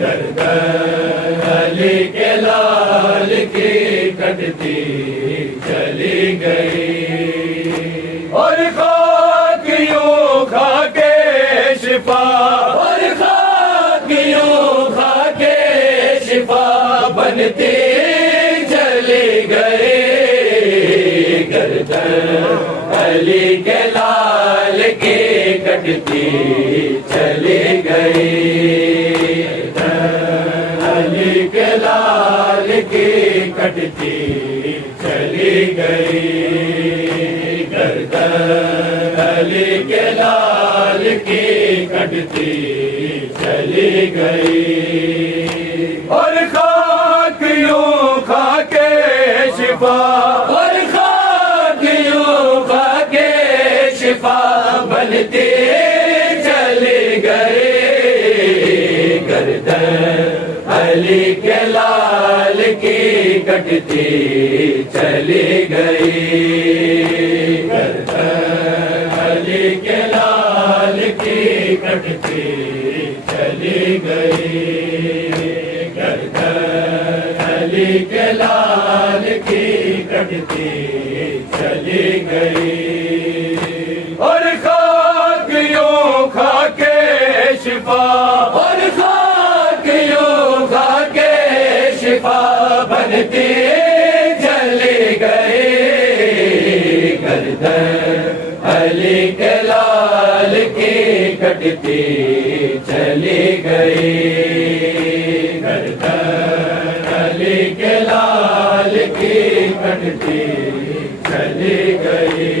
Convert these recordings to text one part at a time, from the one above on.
گردن علی کے لال کی کٹتی چلی گئی، اور خاک یوں کھا کے شفا، اور خاک یوں کھا کے شفا بنتی چلی گئی، گردن علی کے لال کی کٹتی چلی گئی، علی کے لال کی کٹتی چلی گئی، گردن علی کے لال کی کٹتی چلی گئی، اور خاک یوں کھا کے شفا، اور خاک یوں کھا کے شفا بنتی چلی گئی، گردن علی کے لال کی کٹتی چلی گئی، گردن علی کے لال کی کٹتی چلی گئی، گردن علی کے لال کی کٹتی چلی گئی، اور خاک یوں کھا کے شفا، اور خاک یوں کھا کے شفا بنتی چلی گئی، گردن علی کے لال کی کٹتی چلی گئی، گردن علی کے لال کی کٹتی چلی گئی،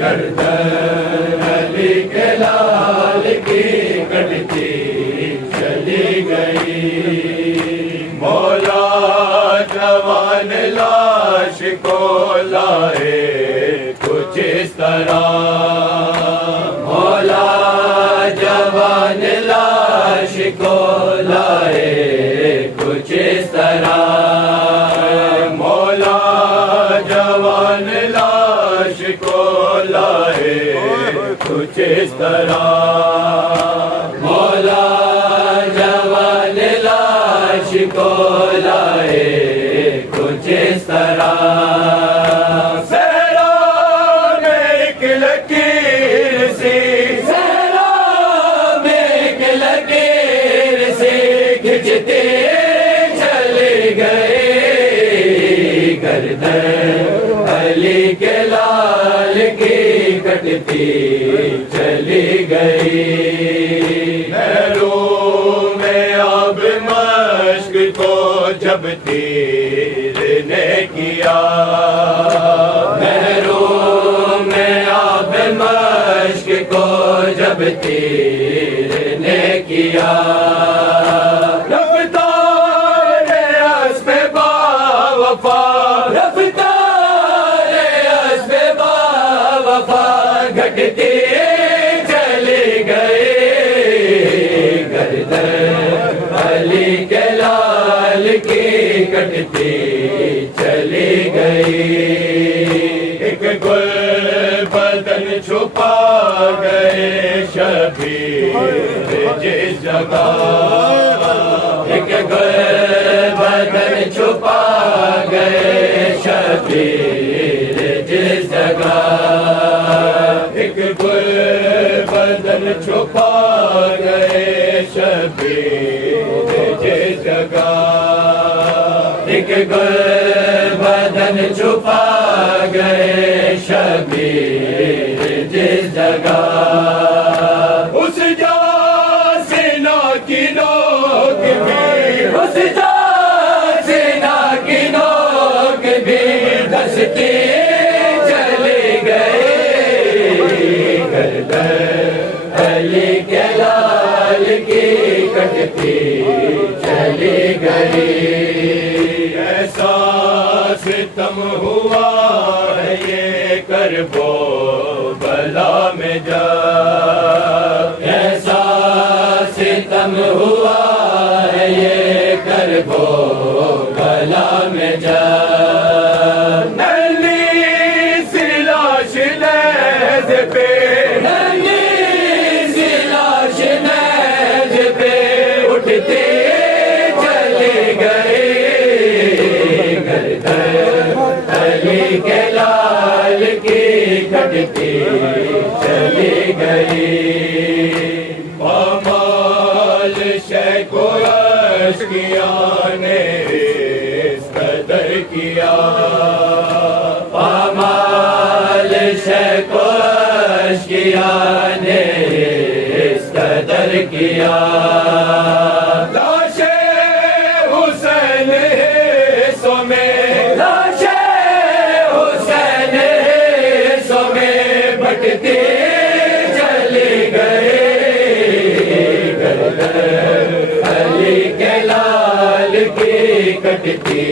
گردن علی کے لال کی کٹتی چلی گئی، مولا جوان لاش کو لائے کچھ اس طرح، مولا جوان لاش کو لائے کچھ اس طرح، مولا جوان لاش کو لائے کچھ اس طرح، مولا جوان لاش کو لائے کچھ اس طرح، صحرا میں ایک لکیر سی، صحرا میں ایک لکیر سی کھنچتی چلی گئی، گردن علی کے لال کی کٹتی چلی گئی، محروم آب مشک کو جب تیر نے کیا، محروم آب مشک کو جب تیر نے کیا، رفتار اسب با وفا، رفتار اسب با وفا گھٹتی چلی گئی، گردن علی کے لال کی کٹتی چلی گئی، ایک گل بدن چھپا گئے شبیر جس جگہ، ایک گل بدن چھپا گئے شبیر جس جگہ، ایک گل بدن چھپا گئے شبیر جس جگہ، ایک گل بدن چھپا گئے شبیر جس جگہ، اس جا سینا کی نوک بھی، اس جا سینا کی نوک بھی دھستی چلی گئی، گردن علی کے لال کی کٹتی چلی گئی، ایسا ستم ہوا ہے یہ کربو بلا میں جا، ایسا ستم ہوا ہے یہ کربو بلا میں جا، اٹھتے چلے گئے گردن علی کے لال کی کٹتی چلی گئی پامال شیخ و اشقیاء نے اس قدر کیا پامال شیخ و اشقیاء نے اس قدر کیا لاش حسین حصوں میں لاش حسین حصوں میں بٹتے چلے گئے گردن علی کے لال کی کٹتی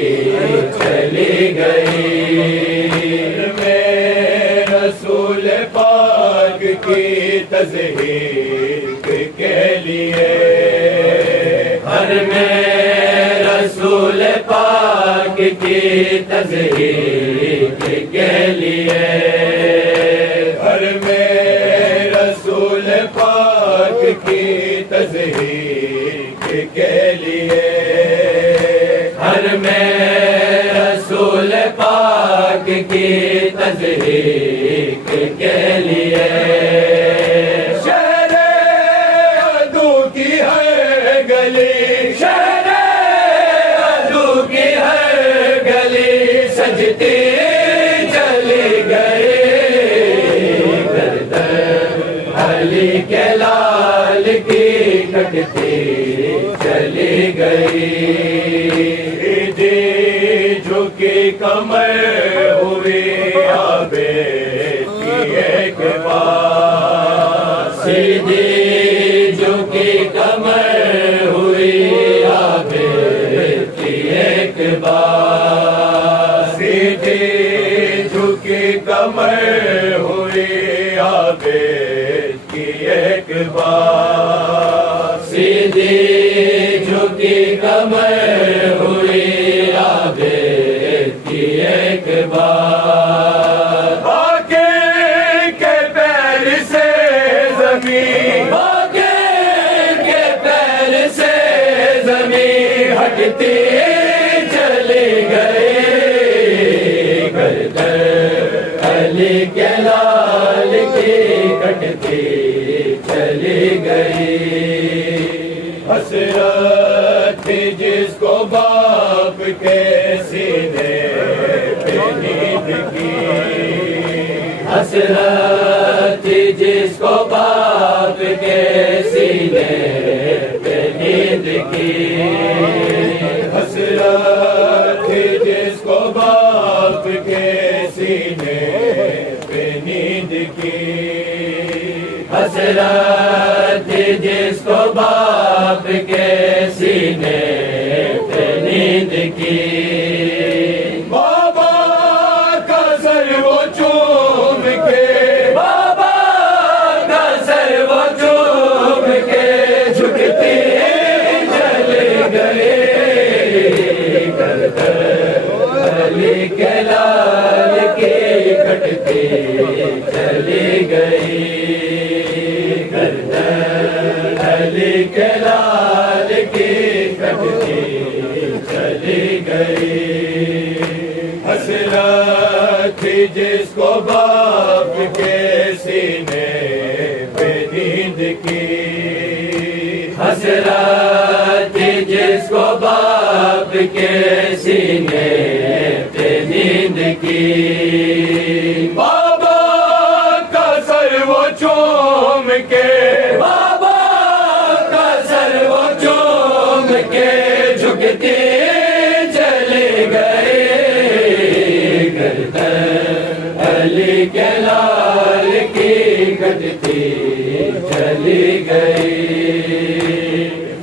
چلی گئی میں رسول پاک کی تضحیق کے لیے ہر میں رسول پاک کی تضحیق کے لیے ہر میں رسول پاک کی تضحیق کے لیے ہر میں رسول پاک کی تضحیق کے لیے شہر عدو کی ہر گلی شہر عدو کی ہر گلی سجتی چلی گئی گردن علی کے لال کی کٹتی چلی گئی جی جھکی کمر ہوئی آبے کی ایک بار سیدھی جھکی کمر ہوئی آبے کی ایک بار سیدھی جھکی کمر ہوئی آبے کی ایک بار سیدھی جھکی کمر ہوئی آبے کی ایک بار آگے کے پیر سے زمین آگے کے پیر سے زمین ہٹتی چلی گئی گردن علی کے لال کی کٹتی چلی گئی حسرت جس کو باپ کے سینے پہ نیند کی حسرت جس کو باپ کے سینے پہ نیند کی حسرت جس کو باپ کے سینے پہ نیند کی حسرت جس کو باپ کے سینے پہ نیند کی بابا کا سر وہ چوم کے بابا کا سر وہ چوم کے جھکتی چلے گئے گردن علی کے لال کی کٹتی چلی گئی گردن علی کے لال کی کٹتی چلی گئی حسرت جس کو باپ کے سینے پہ نیند کی حسرت جس کو باپ کے سینے پہ نیند کی بابا کا سر وہ چوم کے بابا کا سر وہ چوم کے جھکتے چلے گئے گردن علی کے لال کی کٹتی چلی گئی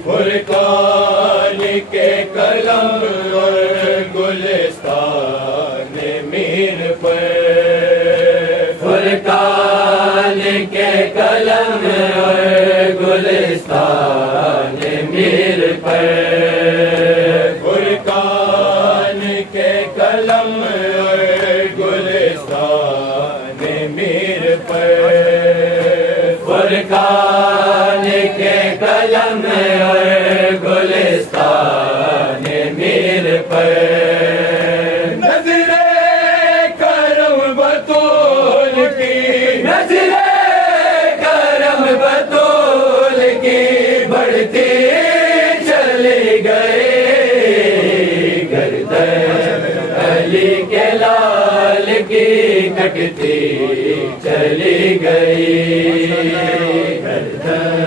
فرقان کے قلم اور گلستان میر پر فرقان کے قلم اور گلستان میر پر فرقان کے قلم اور گلستان میر پر فرقان کے قلم اور نظریں کرم بطول کی بڑھتی چلی گئی، گردن علی کے لال کی کٹتی چلی گئی، گردن